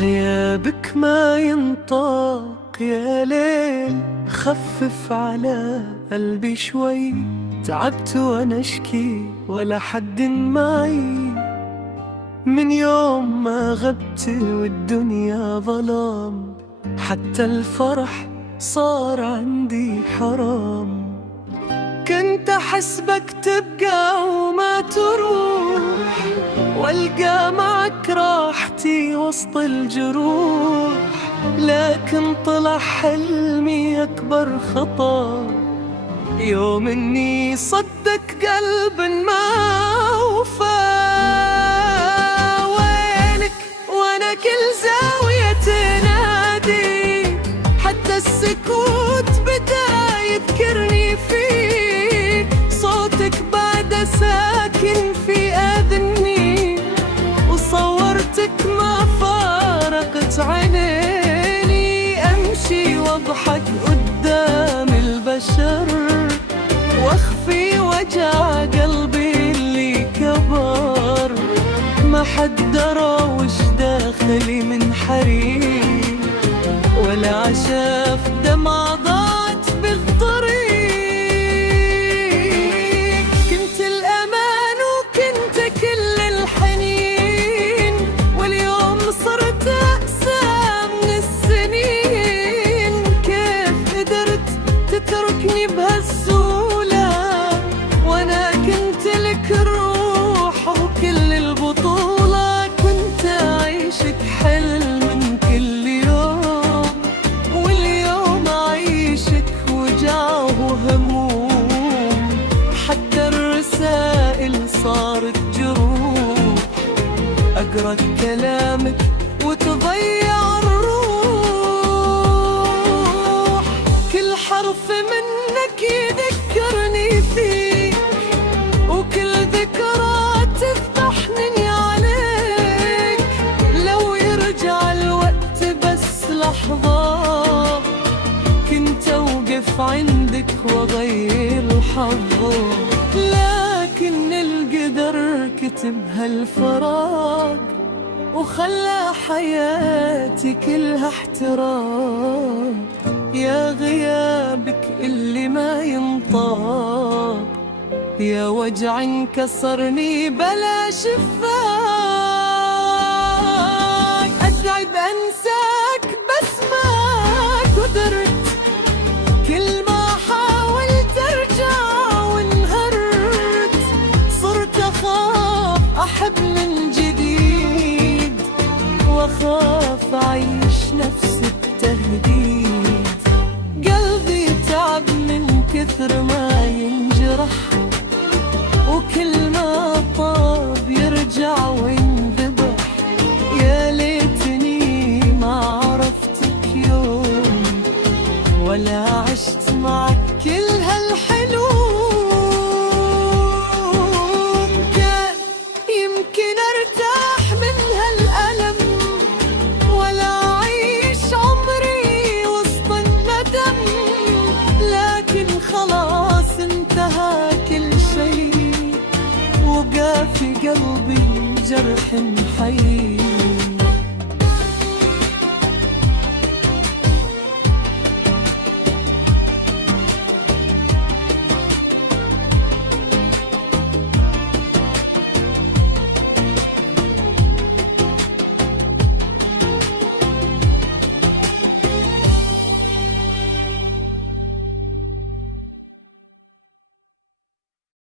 غيابك ما ينطاق يا ليل، خفف على قلبي شوي. تعبت وانا اشكي ولا حد معي، من يوم ما غبت والدنيا ظلام، حتى الفرح صار عندي حرام. كنت أحسبك تبقى وما تروح، والقى معك راحتي وسط الجروح، لكن طلع حلمي أكبر خطأ يوم إني صدق قلب ما وفى. وينك وأنا كل زاوية تنادي، حتى السكوت بدا يذكرني فيك. صوتك بعد ساكن في أذني، وصورتك ما فارقت عينيني. أمشي واضحك قدام البشر، واخفي وجع قلبي اللي كبر. ما حد درى وش داخلي من حريق، ولا عشاف دمعة ضاعت بالطريق. كنت الأمان وكنت كل الحنين، واليوم صرت أقسى من السنين. كيف قدرت تتركني بهالسهولة، وأنا كنت لك الروح وكل البطولة. كنت أعيشك حلم من كل يوم، واليوم أعيشك وجع وهموم. حتى الرسائل صارت جروح، أقرأ كلامك وتضيع الروح. كل حرف منك يذكرني فيك، وكل ذكرى تفتحني عليك. لو يرجع الوقت بس لحظة، كنت أوقف عندك وأغير حظه. لكن القدر كتب هالفراق، وخلى حياتي كلها احتراق. يا غيابك اللي ما ينطاق، يا وجع انكسرني بلا شفاك. أتعب أنساك بس ما قدرت، كل ما حاولت أرجع وانهرت. صرت أخاف أحب من جديد، وأخاف أعيش نفس التهديد. قلبي تعب من كثر ما ينجرح، وكل ما طاب يرجع وينذبح. يا ليتني ما عرفتك يوم، ولا عشت معك كل هالحلوم. كان يمكن ارتاح من هالألم، ولا أعيش عمري وسط الندم. لكن خلاص انتهى كل شيء، وبقى في قلبي جرح حي.